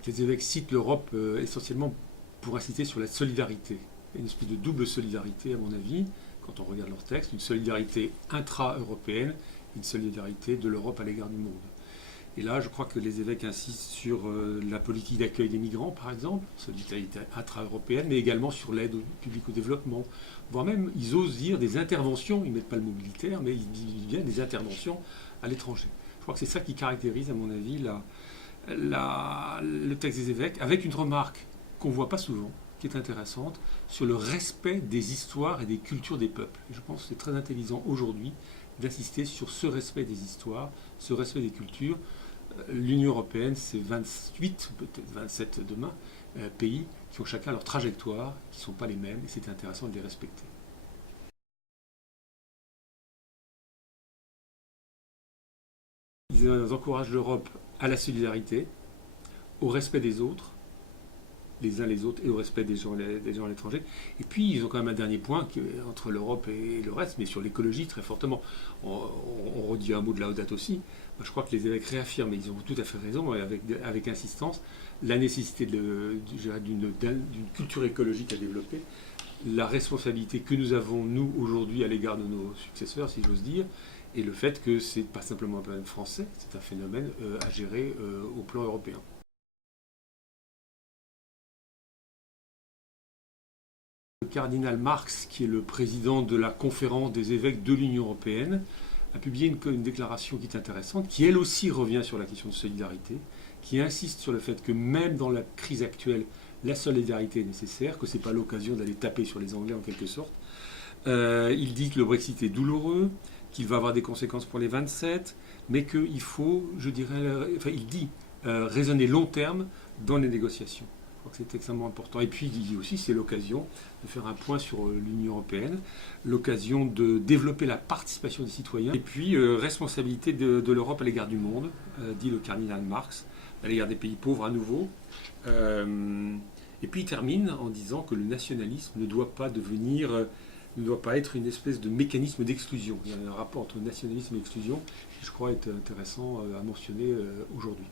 crois que les évêques citent l'Europe essentiellement pour insister sur la solidarité. Il y a une espèce de double solidarité, à mon avis, quand on regarde leurs textes, une solidarité intra-européenne, une solidarité de l'Europe à l'égard du monde. Et là, je crois que les évêques insistent sur la politique d'accueil des migrants, par exemple, solidarité intra-européenne, mais également sur l'aide publique au développement, voire même, ils osent dire des interventions, ils ne mettent pas le mot militaire, mais ils disent bien des interventions à l'étranger. Je crois que c'est ça qui caractérise, à mon avis, le texte des évêques, avec une remarque qu'on ne voit pas souvent, qui est intéressante, sur le respect des histoires et des cultures des peuples. Et je pense que c'est très intelligent aujourd'hui d'insister sur ce respect des histoires, ce respect des cultures. L'Union européenne, c'est 28, peut-être 27 demain, pays qui ont chacun leur trajectoire, qui ne sont pas les mêmes, et c'est intéressant de les respecter. Ils encouragent l'Europe à la solidarité, au respect des autres, les uns les autres, et au respect des gens à l'étranger. Et puis, ils ont quand même un dernier point entre l'Europe et le reste, mais sur l'écologie très fortement. On redit un mot de Laudato aussi. Moi, je crois que les évêques réaffirment, et ils ont tout à fait raison, avec insistance, la nécessité d'une culture écologique à développer, la responsabilité que nous avons, nous, aujourd'hui, à l'égard de nos successeurs, si j'ose dire, et le fait que ce n'est pas simplement un problème français, c'est un phénomène à gérer au plan européen. Le cardinal Marx, qui est le président de la conférence des évêques de l'Union européenne, a publié une déclaration qui est intéressante, qui elle aussi revient sur la question de solidarité, qui insiste sur le fait que même dans la crise actuelle, la solidarité est nécessaire, que ce n'est pas l'occasion d'aller taper sur les Anglais en quelque sorte. Il dit que le Brexit est douloureux, qu'il va avoir des conséquences pour les 27, mais qu'il faut, je dirais, il dit raisonner long terme dans les négociations. Je crois que c'est extrêmement important. Et puis il dit aussi c'est l'occasion de faire un point sur l'Union européenne, l'occasion de développer la participation des citoyens, et puis responsabilité de l'Europe à l'égard du monde, dit le cardinal Marx, à l'égard des pays pauvres à nouveau. Et puis il termine en disant que le nationalisme ne doit pas être une espèce de mécanisme d'exclusion. Il y a un rapport entre nationalisme et exclusion qui, je crois, est intéressant à mentionner aujourd'hui.